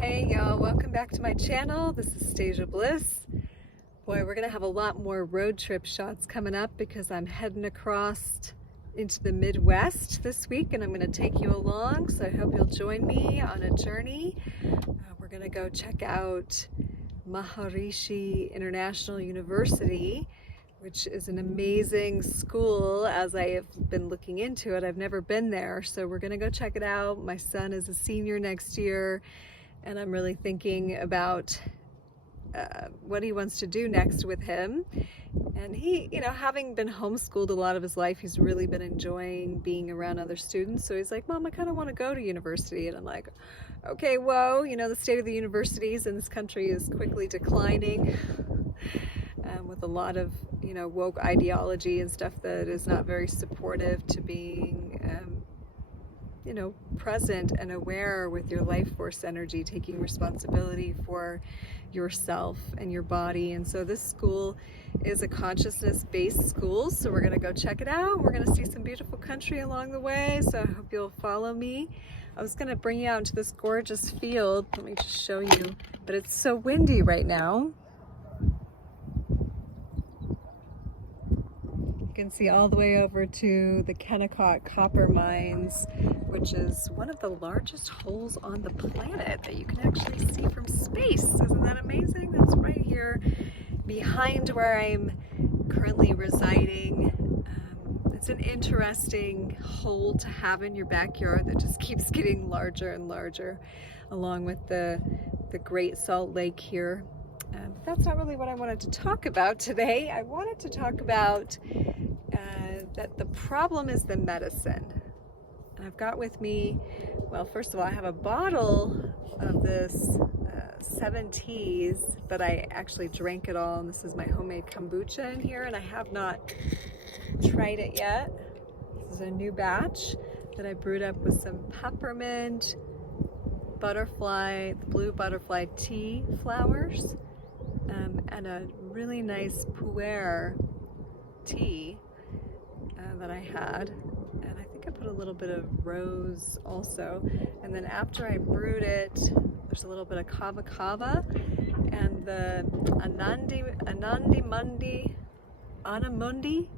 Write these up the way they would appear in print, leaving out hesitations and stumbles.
Hey y'all, welcome back to my channel. This is Stasia Bliss. Boy, we're gonna have a lot more road trip shots coming up because I'm heading across into the Midwest this week and I'm gonna take you along. So I hope you'll join me on a journey. We're gonna go check out Maharishi International University, which is an amazing school. As I have been looking into it, I've never been there, so we're gonna go check it out. My son is a senior next year, and I'm really thinking about what he wants to do next with him. And he, having been homeschooled a lot of his life, he's really been enjoying being around other students. So he's like, Mom, I kind of want to go to university. And I'm like, okay, whoa, the state of the universities in this country is quickly declining. With a lot of, woke ideology and stuff that is not very supportive to being, present and aware with your life force energy, taking responsibility for yourself and your body. And so this school is a consciousness-based school, so we're gonna go check it out. We're gonna see some beautiful country along the way, so I hope you'll follow me. I was gonna bring you out into this gorgeous field. Let me just show you, but it's so windy right now. You can see all the way over to the Kennecott copper mines, which is one of the largest holes on the planet that you can actually see from space. Isn't that amazing? That's right here behind where I'm currently residing. It's an interesting hole to have in your backyard that just keeps getting larger and larger, along with the Great Salt Lake here. That's not really what I wanted to talk about today. I wanted to talk about that the problem is the medicine. And I've got with me, well, first of all, I have a bottle of this 7 teas, but I actually drank it all, and this is my homemade kombucha in here, and I have not tried it yet. This is a new batch that I brewed up with some peppermint, blue butterfly tea flowers, and a really nice pu'er tea that I had. And I think I put a little bit of rose also. And then after I brewed it, there's a little bit of kava kava and the Anamundi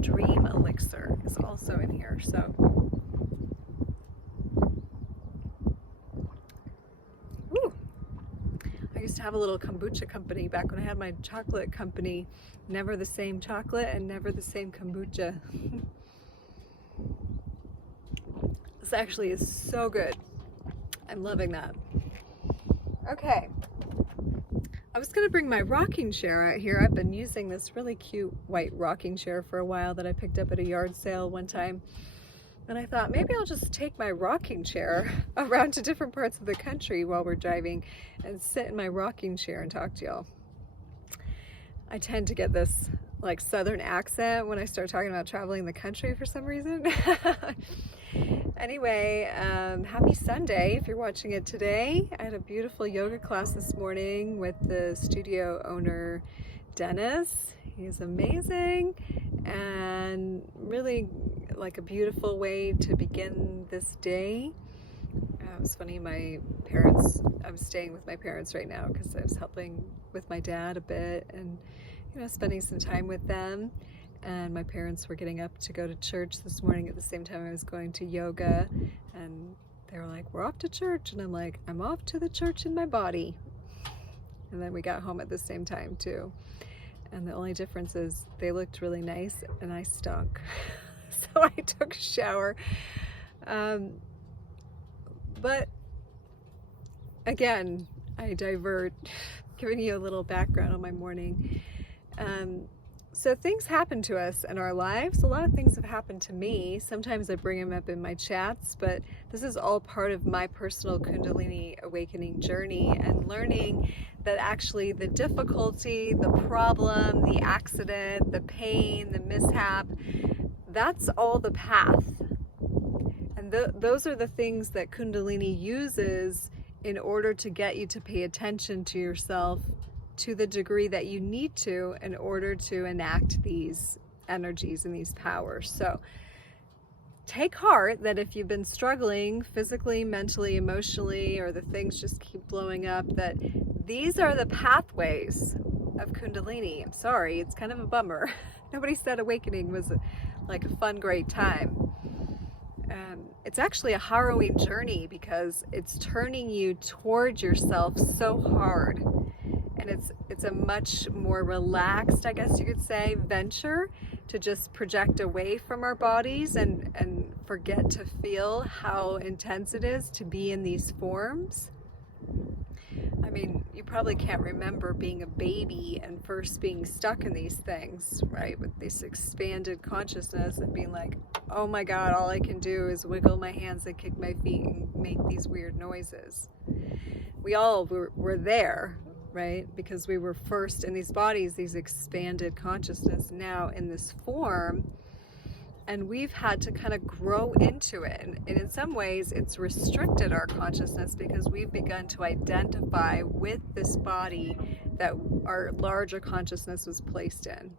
dream elixir is also in here. So I used to have a little kombucha company back when I had my chocolate company. Never the same chocolate and never the same kombucha. This actually is so good. I'm loving that. Okay. I was gonna bring my rocking chair out here. I've been using this really cute white rocking chair for a while that I picked up at a yard sale one time. And I thought maybe I'll just take my rocking chair around to different parts of the country while we're driving and sit in my rocking chair and talk to y'all. I tend to get this like southern accent when I start talking about traveling the country for some reason. Anyway, happy Sunday if you're watching it today. I had a beautiful yoga class this morning with the studio owner, Dennis. He's amazing and really like a beautiful way to begin this day. It was funny, I'm staying with my parents right now because I was helping with my dad a bit and spending some time with them. And my parents were getting up to go to church this morning at the same time I was going to yoga, and they were like, we're off to church, and I'm like, I'm off to the church in my body. And then we got home at the same time too. And the only difference is they looked really nice and I stunk. So I took a shower. But again, I divert, giving you a little background on my morning. So things happen to us in our lives. A lot of things have happened to me. Sometimes I bring them up in my chats, but this is all part of my personal Kundalini awakening journey and learning that actually the difficulty, the problem, the accident, the pain, the mishap, that's all the path. And those are the things that Kundalini uses in order to get you to pay attention to yourself to the degree that you need to in order to enact these energies and these powers. So take heart that if you've been struggling physically, mentally, emotionally, or the things just keep blowing up, that these are the pathways of Kundalini. I'm sorry, it's kind of a bummer. Nobody said awakening was like a fun, great time. It's actually a harrowing journey because it's turning you towards yourself so hard. And it's a much more relaxed, I guess you could say, venture to just project away from our bodies and forget to feel how intense it is to be in these forms. I mean, you probably can't remember being a baby and first being stuck in these things, right? With this expanded consciousness and being like, oh my God, all I can do is wiggle my hands and kick my feet and make these weird noises. We all were there, right? Because we were first in these bodies, these expanded consciousness, now in this form. And we've had to kind of grow into it. And in some ways, it's restricted our consciousness because we've begun to identify with this body that our larger consciousness was placed in.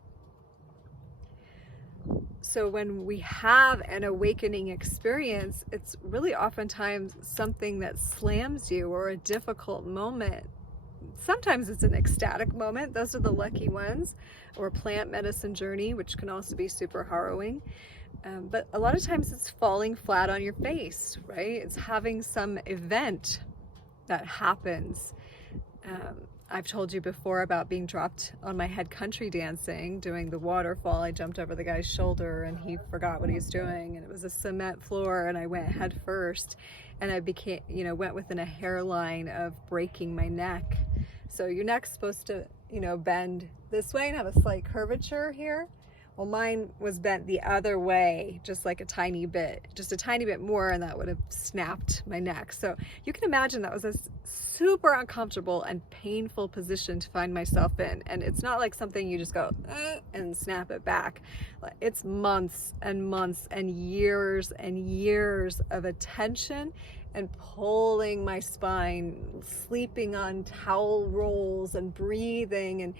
So when we have an awakening experience, it's really oftentimes something that slams you, or a difficult moment. Sometimes it's an ecstatic moment. Those are the lucky ones. Or plant medicine journey, which can also be super harrowing. But a lot of times it's falling flat on your face, right? It's having some event that happens. I've told you before about being dropped on my head country dancing, doing the waterfall. I jumped over the guy's shoulder and he forgot what he was doing, and it was a cement floor, and I went head first, and I became, went within a hairline of breaking my neck. So your neck's supposed to, bend this way and have a slight curvature here. Well, mine was bent the other way, just like a tiny bit more, and that would have snapped my neck. So you can imagine that was a super uncomfortable and painful position to find myself in. And it's not like something you just go and snap it back. It's months and months and years of attention and pulling my spine, sleeping on towel rolls and breathing, and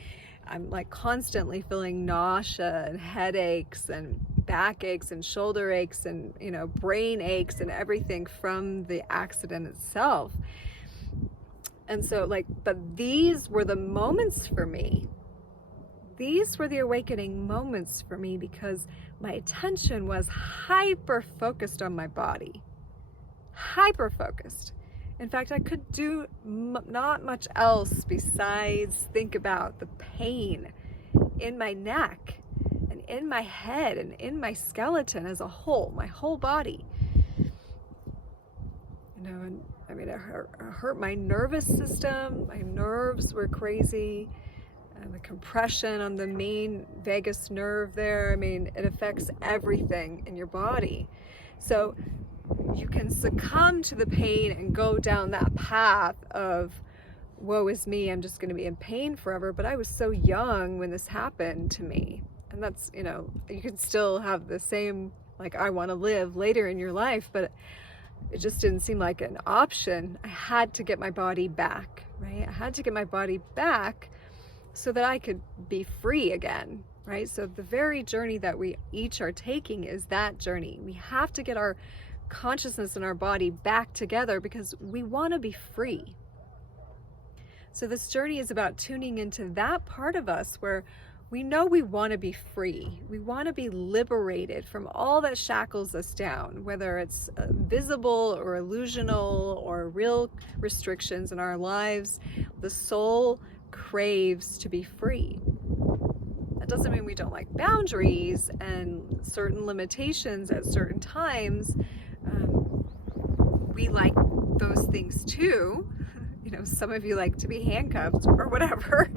I'm like constantly feeling nausea and headaches and backaches and shoulder aches and, brain aches and everything from the accident itself. And so but these were the moments for me. These were the awakening moments for me because my attention was hyper focused on my body. Hyper focused. In fact, I could do not much else besides think about the pain in my neck and in my head and in my skeleton as a whole, my whole body. And I mean, it hurt my nervous system. My nerves were crazy. The compression on the main vagus nerve there, I mean, it affects everything in your body. So you can succumb to the pain and go down that path of, woe is me, I'm just going to be in pain forever. But I was so young when this happened to me. And that's, you can still have the same, I want to live later in your life, but it just didn't seem like an option. I had to get my body back, right? I had to get my body back so that I could be free again, right? So the very journey that we each are taking is that journey. We have to get our consciousness and our body back together because we want to be free. So this journey is about tuning into that part of us where we know we want to be free. We want to be liberated from all that shackles us down, whether it's visible or illusional or real restrictions in our lives. The soul craves to be free. That doesn't mean we don't like boundaries and certain limitations at certain times. We like those things too. Some of you like to be handcuffed or whatever,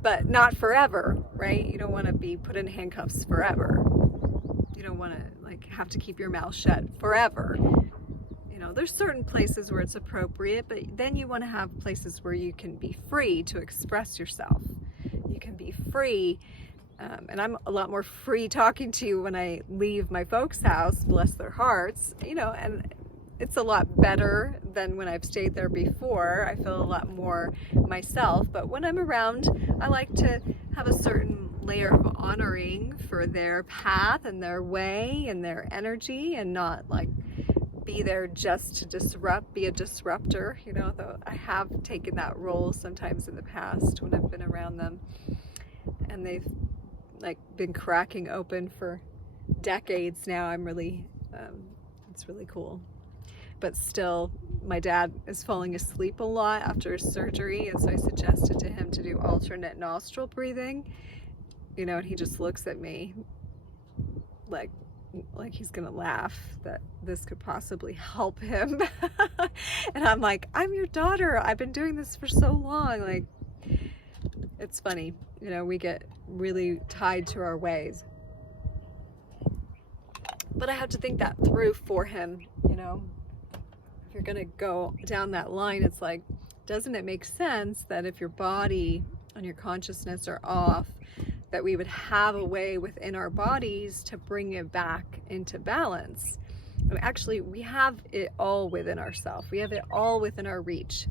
but not forever, right? You don't want to be put in handcuffs forever. You don't want to have to keep your mouth shut forever. There's certain places where it's appropriate, but then you want to have places where you can be free to express yourself. You can be free. And I'm a lot more free talking to you when I leave my folks' house, bless their hearts, and it's a lot better than when I've stayed there before. I feel a lot more myself, but when I'm around, I like to have a certain layer of honoring for their path and their way and their energy, and not like be there just to disrupt, be a disruptor, you know, though I have taken that role sometimes in the past when I've been around them, and they've like been cracking open for decades now. I'm really, it's really cool. But still, my dad is falling asleep a lot after his surgery, and so I suggested to him to do alternate nostril breathing, you know, and he just looks at me like he's gonna laugh that this could possibly help him. And I'm like, I'm your daughter, I've been doing this for so long. Like, it's funny, you know, we get really tied to our ways. But I have to think that through for him, you know. If you're gonna go down that line, it's like, doesn't it make sense that if your body and your consciousness are off, that we would have a way within our bodies to bring it back into balance? And actually, we have it all within ourselves. We have it all within our reach.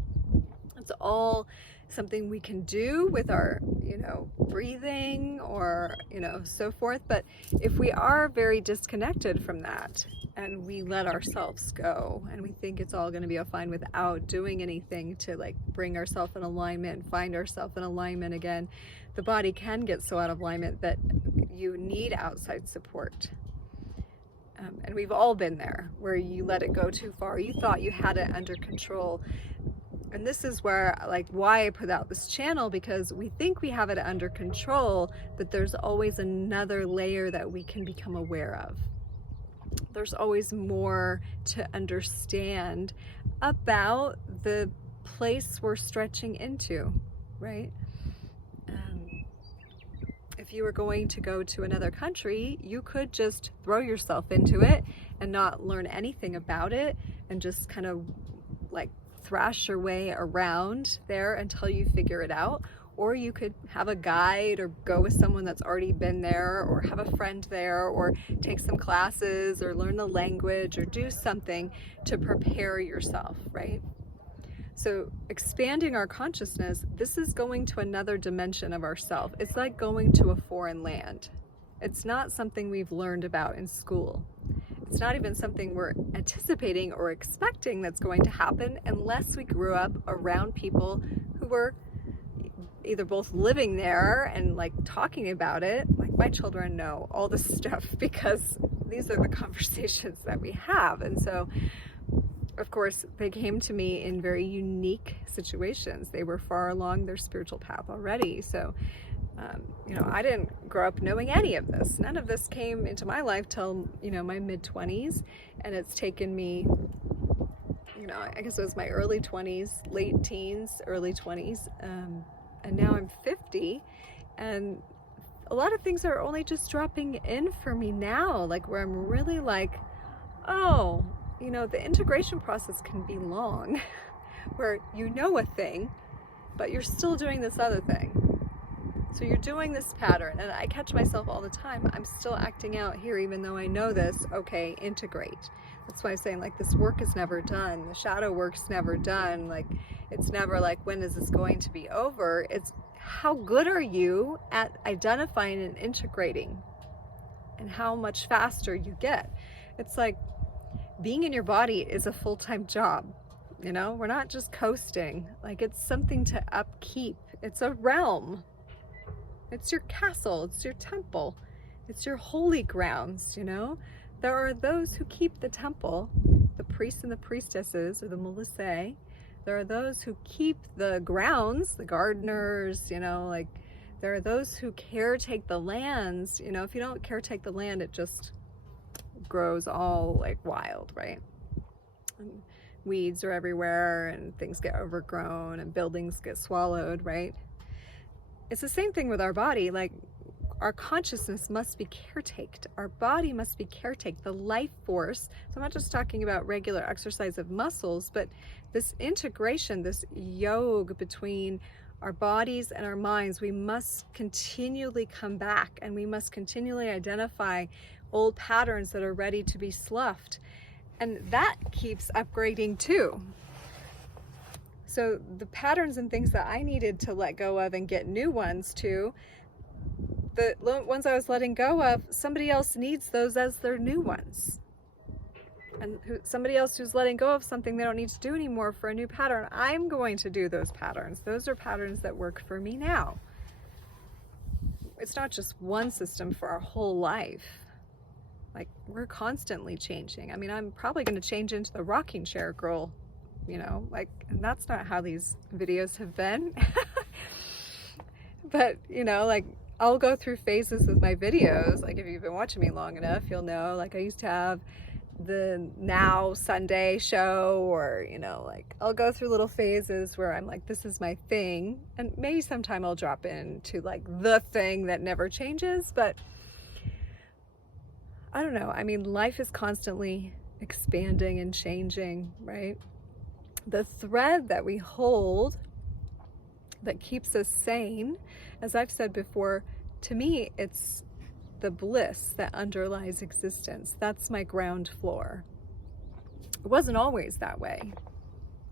It's all something we can do with our, you know, breathing or, you know, so forth. But if we are very disconnected from that, and we let ourselves go, and we think it's all going to be fine without doing anything to like bring ourselves in alignment, find ourselves in alignment again, the body can get so out of alignment that you need outside support. And we've all been there, where you let it go too far. You thought you had it under control. And this is where, like, why I put out this channel, because we think we have it under control, but there's always another layer that we can become aware of. There's always more to understand about the place we're stretching into, right? If you were going to go to another country, you could just throw yourself into it and not learn anything about it, and just kind of like thrash your way around there until you figure it out. Or you could have a guide, or go with someone that's already been there, or have a friend there, or take some classes, or learn the language, or do something to prepare yourself, right? So expanding our consciousness, this is going to another dimension of ourself. It's like going to a foreign land. It's not something we've learned about in school. It's not even something we're anticipating or expecting that's going to happen, unless we grew up around people who were either both living there and like talking about it. Like, my children know all this stuff because these are the conversations that we have. And so, of course, they came to me in very unique situations. They were far along their spiritual path already. So, you know, I didn't grow up knowing any of this. None of this came into my life till, you know, my mid-20s. And it's taken me, you know, I guess it was my early 20s, late teens, early 20s. And now I'm 50, and a lot of things are only just dropping in for me now, like where I'm really like, oh, you know, the integration process can be long, where you know a thing, but you're still doing this other thing. So you're doing this pattern, and I catch myself all the time. I'm still acting out here, even though I know this. Okay, integrate. That's why I'm saying, like, this work is never done. The shadow work's never done. Like, it's never like, when is this going to be over? It's how good are you at identifying and integrating, and how much faster you get. It's like being in your body is a full-time job. You know, we're not just coasting. Like, it's something to upkeep. It's a realm. It's your castle, it's your temple, it's your holy grounds, you know? There are those who keep the temple, the priests and the priestesses, or the Melissay. There are those who keep the grounds, the gardeners, you know, like, there are those who caretake the lands. You know, if you don't caretake the land, it just grows all like wild, right? And weeds are everywhere, and things get overgrown, and buildings get swallowed, right? It's the same thing with our body. Like, our consciousness must be caretaked. Our body must be caretaked. The life force. So I'm not just talking about regular exercise of muscles, but this integration, this yoga between our bodies and our minds. We must continually come back, and we must continually identify old patterns that are ready to be sloughed. And that keeps upgrading too. So the patterns and things that I needed to let go of and get new ones to, the ones I was letting go of, somebody else needs those as their new ones. And somebody else who's letting go of something they don't need to do anymore for a new pattern, I'm going to do those patterns. Those are patterns that work for me now. It's not just one system for our whole life. Like, we're constantly changing. I mean, I'm probably going to change into the rocking chair girl, you know, like, and that's not how these videos have been. But, you know, like, I'll go through phases with my videos. Like, if you've been watching me long enough, you'll know, like, I used to have the Now Sunday show, or, you know, like, I'll go through little phases where I'm like, this is my thing, and maybe sometime I'll drop into like the thing that never changes. But I don't know, I mean, life is constantly expanding and changing, right? The thread that we hold that keeps us sane, as I've said before, to me, it's the bliss that underlies existence. That's my ground floor. It wasn't always that way.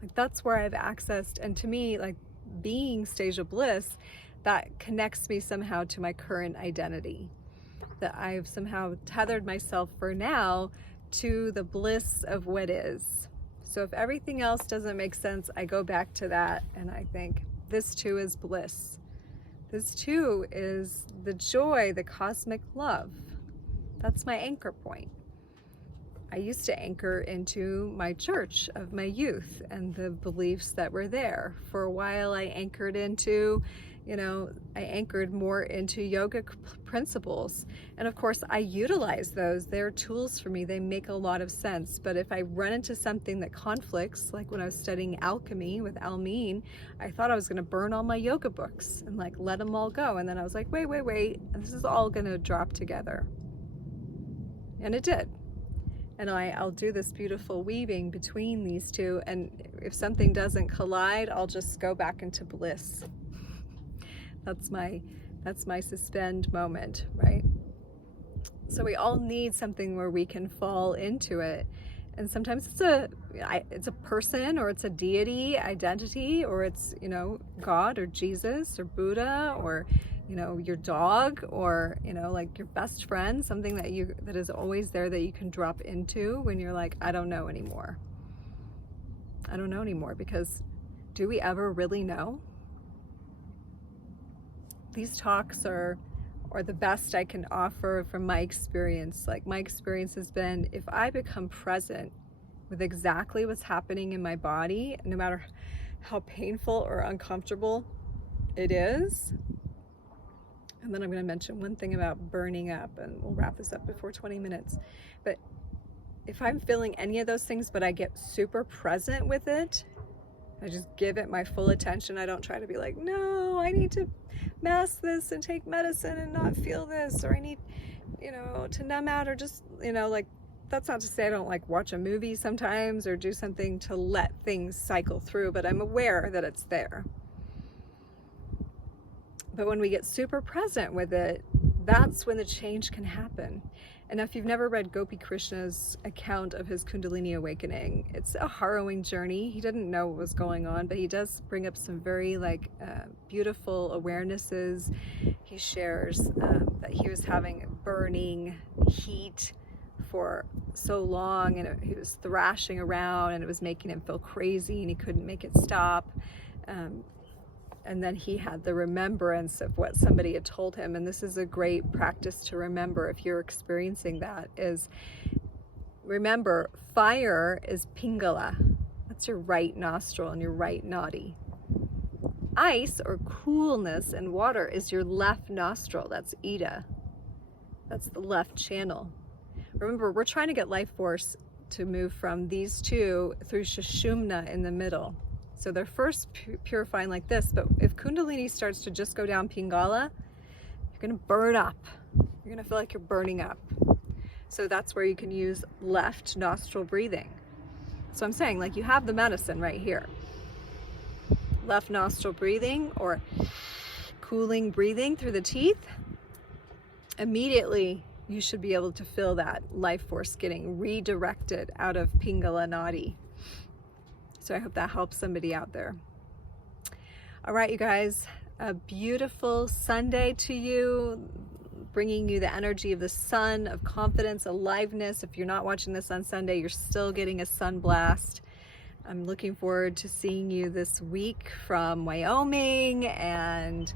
Like, that's where I've accessed, and to me, like, being Stasia Bliss, that connects me somehow to my current identity. That I've somehow tethered myself for now to the bliss of what is. So if everything else doesn't make sense, I go back to that and I think, this too is bliss. This too is the joy, the cosmic love. That's my anchor point. I used to anchor into my church of my youth and the beliefs that were there. For a while, I anchored into, you know, I anchored more into yoga principles. And of course, I utilize those. They're tools for me. They make a lot of sense. But if I run into something that conflicts, like when I was studying alchemy with Almeen, I thought I was going to burn all my yoga books and like let them all go. And then I was like, wait, this is all going to drop together. And it did. And I'll do this beautiful weaving between these two. And if something doesn't collide, I'll just go back into bliss. That's my suspend moment, right? So we all need something where we can fall into it. And sometimes it's a person, or it's a deity identity, or it's, you know, God or Jesus or Buddha, or, you know, your dog, or, you know, like your best friend, something that is always there that you can drop into when you're like, I don't know anymore. I don't know anymore, because do we ever really know? These talks are the best I can offer from my experience. Like, my experience has been, if I become present with exactly what's happening in my body, no matter how painful or uncomfortable it is. And then I'm going to mention one thing about burning up, and we'll wrap this up before 20 minutes. But if I'm feeling any of those things, but I get super present with it, I just give it my full attention. I don't try to be like, no, I need to mask this and take medicine and not feel this, or I need, you know, to numb out, or just, you know, like, that's not to say I don't like watch a movie sometimes or do something to let things cycle through, but I'm aware that it's there. But when we get super present with it, that's when the change can happen. And if you've never read Gopi Krishna's account of his Kundalini awakening, it's a harrowing journey. He didn't know what was going on, but he does bring up some very beautiful awarenesses. He shares that he was having burning heat for so long, and he was thrashing around, and it was making him feel crazy, and he couldn't make it stop. And then he had the remembrance of what somebody had told him. And this is a great practice to remember if you're experiencing that, is remember, fire is Pingala. That's your right nostril and your right nadi. Ice, or coolness, and water is your left nostril. That's Ida. That's the left channel. Remember, we're trying to get life force to move from these two through Sushumna in the middle. So they're first purifying like this, but if Kundalini starts to just go down Pingala, you're gonna burn up. You're gonna feel like you're burning up. So that's where you can use left nostril breathing. So I'm saying, like, you have the medicine right here. Left nostril breathing, or cooling breathing through the teeth. Immediately, you should be able to feel that life force getting redirected out of Pingala Nadi. So I hope that helps somebody out there. All right, you guys, a beautiful Sunday to you. bringing you the energy of the sun, of confidence, aliveness. If you're not watching this on Sunday, you're still getting a sun blast. I'm looking forward to seeing you this week from Wyoming and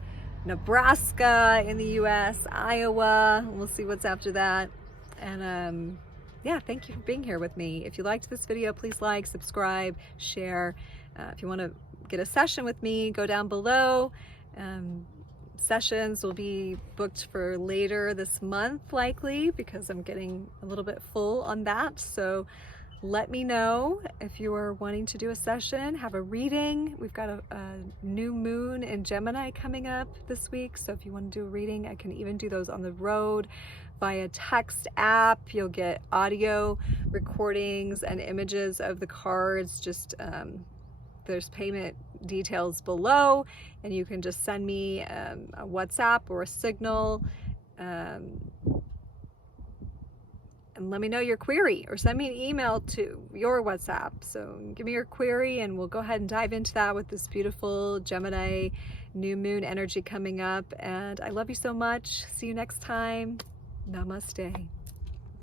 Nebraska in the US, Iowa. We'll see what's after that. And yeah, thank you for being here with me. If you liked this video, please like, subscribe, share. If you want to get a session with me, go down below. Sessions will be booked for later this month, likely, because I'm getting a little bit full on that. So let me know if you are wanting to do a session, have a reading. We've got a new moon in Gemini coming up this week. So if you want to do a reading, I can even do those on the road via text app. You'll get audio recordings and images of the cards. Just there's payment details below, and you can just send me a WhatsApp or a Signal and let me know your query, or send me an email to your WhatsApp. So give me your query and we'll go ahead and dive into that with this beautiful Gemini new moon energy coming up. And I love you so much. See you next time. Namaste.